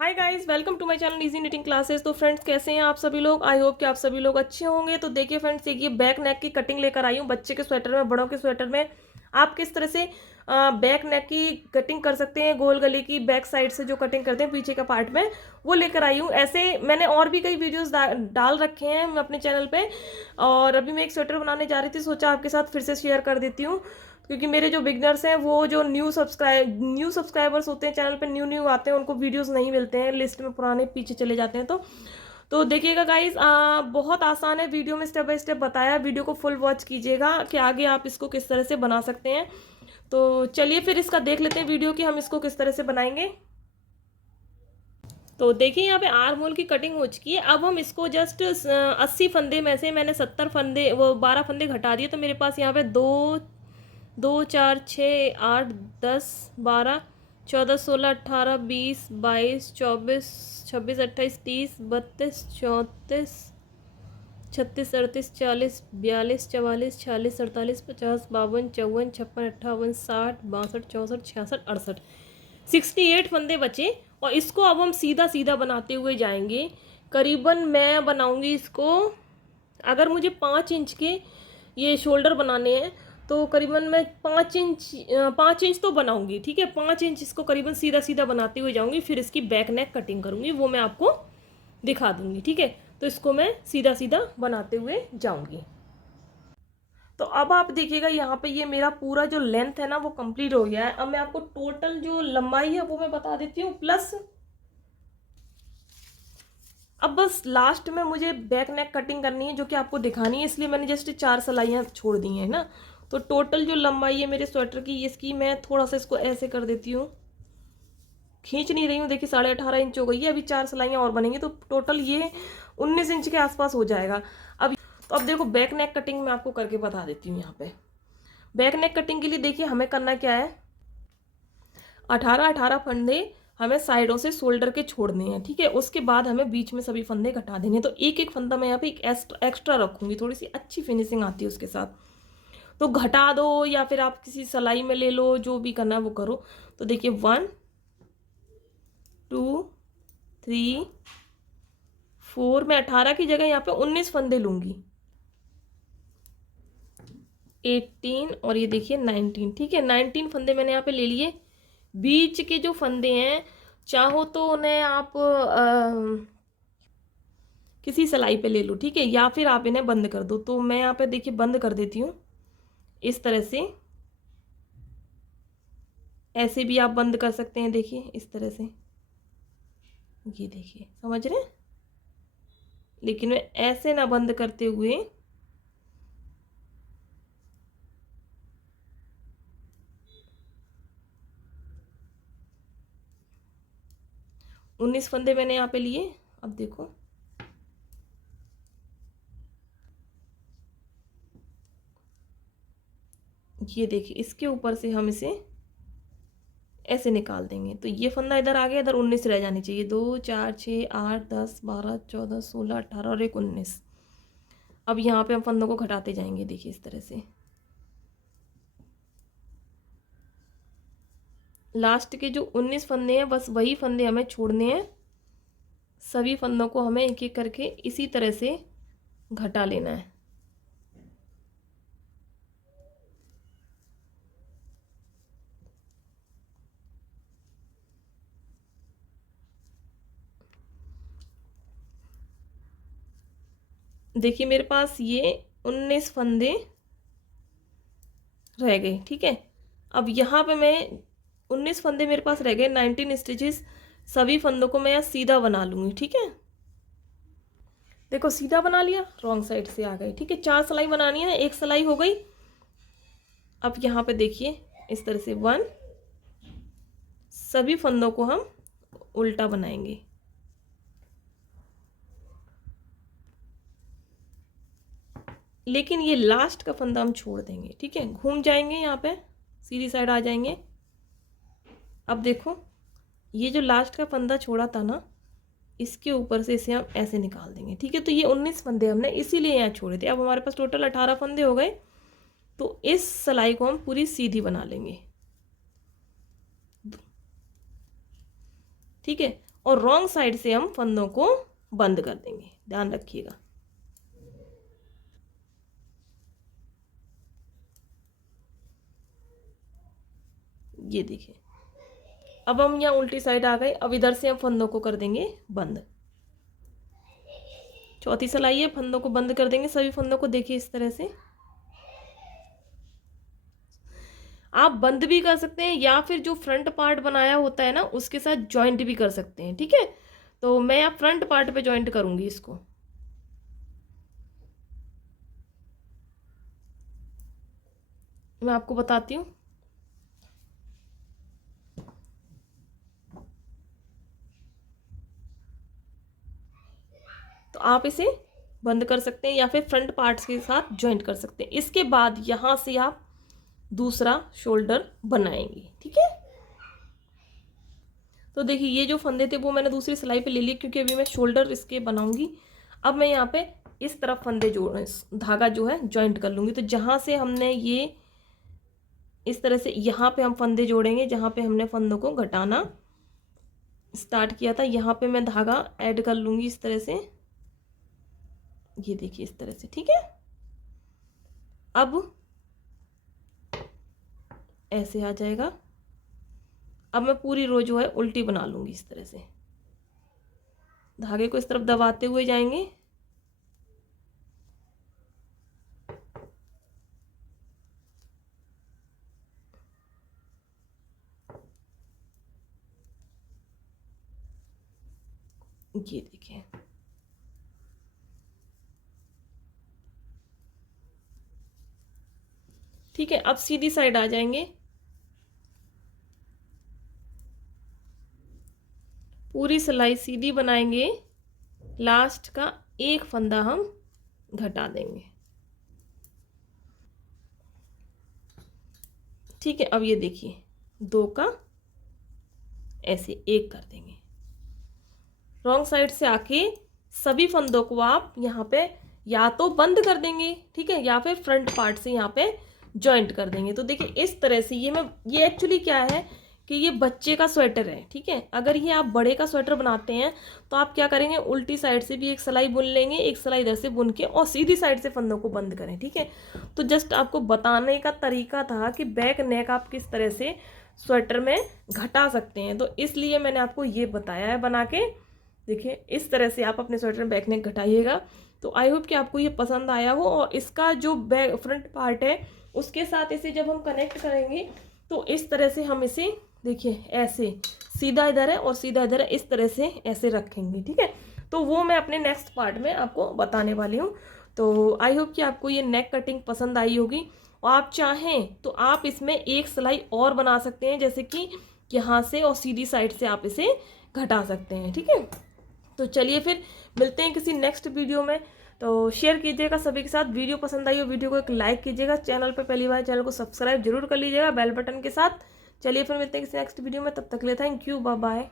Hi guys, welcome to my channel easy knitting classes. तो friends, कैसे हैं आप सभी लोग? आई होप कि आप सभी लोग अच्छे होंगे। तो देखिए फ्रेंड्स, ये बैक नेक की कटिंग लेकर आई हूँ। बच्चे के स्वेटर में, बड़ों के स्वेटर में आप किस तरह से बैक नेक की कटिंग कर सकते हैं। गोल गले की बैक साइड से जो कटिंग करते हैं पीछे का पार्ट में, वो लेकर आई हूँ। ऐसे मैंने और भी कई वीडियोस डाल रखे हैं अपने चैनल पे। और अभी मैं एक स्वेटर बनाने जा रही थी, सोचा आपके साथ फिर से शेयर कर देती हूँ, क्योंकि मेरे जो बिगनर्स हैं, वो जो न्यू सब्सक्राइबर्स होते हैं चैनल पे, न्यू न्यू आते हैं, उनको वीडियोस नहीं मिलते हैं, लिस्ट में पुराने पीछे चले जाते हैं। तो देखिएगा गाइस, बहुत आसान है। वीडियो में स्टेप बाय स्टेप बताया है। वीडियो को फुल वॉच कीजिएगा कि आगे आप इसको किस तरह से बना सकते हैं। तो चलिए फिर इसका देख लेते हैं वीडियो कि हम इसको किस तरह से बनाएंगे। तो देखिए, यहाँ पे आर्म होल की कटिंग हो चुकी है। अब हम इसको जस्ट 80 फंदे में से मैंने 70 फंदे, वो 12 फंदे घटा दिए। तो मेरे पास यहाँ पे दो, 68 फंदे बचे। और इसको अब हम सीधा सीधा बनाते हुए जाएंगे। करीबन मैं बनाऊंगी इसको, अगर मुझे 5 इंच के ये शोल्डर बनाने हैं तो करीबन मैं 5 इंच तो बनाऊंगी। ठीक है, 5 इंच इसको करीबन सीधा सीधा बनाते हुए जाऊंगी। फिर इसकी बैक नेक कटिंग करूंगी, वो मैं आपको दिखा दूंगी। ठीक है, तो इसको मैं सीधा सीधा बनाते हुए जाऊंगी। तो अब आप देखिएगा, यहाँ पे ये मेरा पूरा जो लेंथ है ना, वो कंप्लीट हो गया है। अब मैं आपको टोटल जो लंबाई है वो मैं बता देती हूँ, प्लस अब बस लास्ट में मुझे बैक नेक कटिंग करनी है, जो कि आपको दिखानी है, इसलिए मैंने जस्ट 4 सिलाइयाँ छोड़ दी हैं ना। तो टोटल जो लंबाई है मेरे स्वेटर की, इसकी मैं थोड़ा सा इसको ऐसे कर देती हूँ, खींच नहीं रही हूँ। देखिए 18.5 इंच हो गई है। अभी 4 सिलाइयाँ और बनेंगी तो टोटल ये 19 इंच के आसपास हो जाएगा। अब देखो, बैक नेक कटिंग मैं आपको करके बता देती हूँ। यहाँ पे बैक नेक कटिंग के लिए देखिए हमें करना क्या है, 18 फंदे हमें साइडों से शोल्डर के छोड़ने हैं। ठीक है, उसके बाद हमें बीच में सभी फंदे घटा देने हैं। तो एक एक फंदा मैं यहाँ पे एक एक्स्ट्रा रखूंगी, थोड़ी सी अच्छी फिनिशिंग आती है उसके साथ। तो घटा दो या फिर आप किसी सिलाई में ले लो, जो भी करना है वो करो। तो देखिए 1 2 3 4, मैं 18 की जगह यहाँ पे 19 फंदे लूंगी। 18 और ये देखिए 19। ठीक है, 19 फंदे मैंने यहाँ पे ले लिए। बीच के जो फंदे हैं, चाहो तो उन्हें आप किसी सिलाई पे ले लो। ठीक है, या फिर आप इन्हें बंद कर दो। तो मैं यहाँ पे देखिए बंद कर देती हूँ इस तरह से। ऐसे भी आप बंद कर सकते हैं, देखिए इस तरह से। ये देखिए, समझ रहे हैं? लेकिन मैं ऐसे ना बंद करते हुए, उन्नीस फंदे मैंने यहाँ पे लिए। अब देखो, ये देखिए, इसके ऊपर से हम इसे ऐसे निकाल देंगे। तो ये फंदा इधर आ गया, इधर 19 रह जानी चाहिए। 2 4 6 8 10 12 14 16 18 और एक 19। अब यहाँ पे हम फंदों को घटाते जाएंगे, देखिए इस तरह से। लास्ट के जो 19 फंदे हैं, बस वही फंदे हमें छोड़ने हैं। सभी फंदों को हमें एक एक करके इसी तरह से घटा लेना है। देखिए मेरे पास ये 19 फंदे रह गए। ठीक है, अब यहाँ पे मैं 19 फंदे मेरे पास रह गए, 19 स्टिचेस। सभी फंदों को मैं यहाँ सीधा बना लूँगी। ठीक है, देखो सीधा बना लिया, रॉन्ग साइड से आ गई। ठीक है, 4 सिलाई बनानी है, एक सिलाई हो गई। अब यहाँ पे देखिए इस तरह से 1, सभी फंदों को हम उल्टा बनाएंगे। लेकिन ये लास्ट का फंदा हम छोड़ देंगे। ठीक है, घूम जाएंगे, यहाँ पे सीधी साइड आ जाएंगे। अब देखो, ये जो लास्ट का फंदा छोड़ा था ना, इसके ऊपर से इसे हम ऐसे निकाल देंगे। ठीक है, तो ये 19 फंदे हमने इसीलिए यहाँ छोड़े थे। अब हमारे पास टोटल 18 फंदे हो गए। तो इस सिलाई को हम पूरी सीधी बना लेंगे। ठीक है, और रॉन्ग साइड से हम फंदों को बंद कर देंगे, ध्यान रखिएगा। ये देखिए, अब हम यहाँ उल्टी साइड आ गए। अब इधर से हम फंदों को कर देंगे बंद। चौथी सिलाई है, फंदों को बंद कर देंगे सभी फंदों को। देखिए इस तरह से आप बंद भी कर सकते हैं या फिर जो फ्रंट पार्ट बनाया होता है ना उसके साथ जॉइंट भी कर सकते हैं, ठीक है। तो मैं अब फ्रंट पार्ट पे जॉइंट करूंगी इसको। मैं आपको बताती हूँ। तो आप इसे बंद कर सकते हैं या फिर फ्रंट पार्ट्स के साथ जॉइंट कर सकते हैं। इसके बाद यहाँ से आप दूसरा शोल्डर बनाएंगे, ठीक है। तो देखिए ये जो फंदे थे वो मैंने दूसरी सिलाई पे ले लिए क्योंकि अभी मैं शोल्डर इसके बनाऊंगी। अब मैं यहाँ पे इस तरफ फंदे जोड़ धागा जो है जॉइंट कर लूँगी। तो जहाँ से हमने ये इस तरह से यहाँ पे हम फंदे जोड़ेंगे, जहाँ पे हमने फंदों को घटाना स्टार्ट किया था, यहाँ पे मैं धागा ऐड कर लूँगी इस तरह से। ये देखिए इस तरह से, ठीक है। अब ऐसे आ जाएगा। अब मैं पूरी रो जो है उल्टी बना लूँगी इस तरह से, धागे को इस तरफ दबाते हुए जाएंगे। ये देखिए, ठीक है। अब सीधी साइड आ जाएंगे, पूरी सिलाई सीधी बनाएंगे, लास्ट का एक फंदा हम घटा देंगे, ठीक है। अब ये देखिए दो का ऐसे एक कर देंगे। रॉन्ग साइड से आके सभी फंदों को आप यहाँ पे या तो बंद कर देंगे, ठीक है, या फिर फ्रंट पार्ट से यहाँ पे जॉइंट कर देंगे। तो देखिए इस तरह से ये एक्चुअली क्या है कि ये बच्चे का स्वेटर है, ठीक है। अगर ये आप बड़े का स्वेटर बनाते हैं तो आप क्या करेंगे, उल्टी साइड से भी एक सिलाई बुन लेंगे, एक सिलाई इधर से बुन के और सीधी साइड से फंदों को बंद करें, ठीक है। तो जस्ट आपको बताने का तरीका था कि बैक नेक आप किस तरह से स्वेटर में घटा सकते हैं, तो इसलिए मैंने आपको ये बताया है बना के। देखिए इस तरह से आप अपने स्वेटर में बैक नेक घटाइएगा। तो आई होप कि आपको ये पसंद आया हो। और इसका जो बैक फ्रंट पार्ट है उसके साथ इसे जब हम कनेक्ट करेंगे तो इस तरह से हम इसे देखिए ऐसे सीधा इधर है और सीधा इधर है, इस तरह से ऐसे रखेंगे, ठीक है। तो वो मैं अपने नेक्स्ट पार्ट में आपको बताने वाली हूँ। तो आई होप कि आपको ये नेक कटिंग पसंद आई होगी। और आप चाहें तो आप इसमें एक सिलाई और बना सकते हैं, जैसे कि यहाँ से और सीधी साइड से आप इसे घटा सकते हैं, ठीक है। तो चलिए फिर मिलते हैं किसी नेक्स्ट वीडियो में। तो शेयर कीजिएगा सभी के साथ। वीडियो पसंद आई हो वीडियो को एक लाइक कीजिएगा। चैनल पर पहली बार चैनल को सब्सक्राइब जरूर कर लीजिएगा बेल बटन के साथ। चलिए फिर मिलते हैं किसी नेक्स्ट वीडियो में, तब तक के लिए थैंक यू, बाय बाय।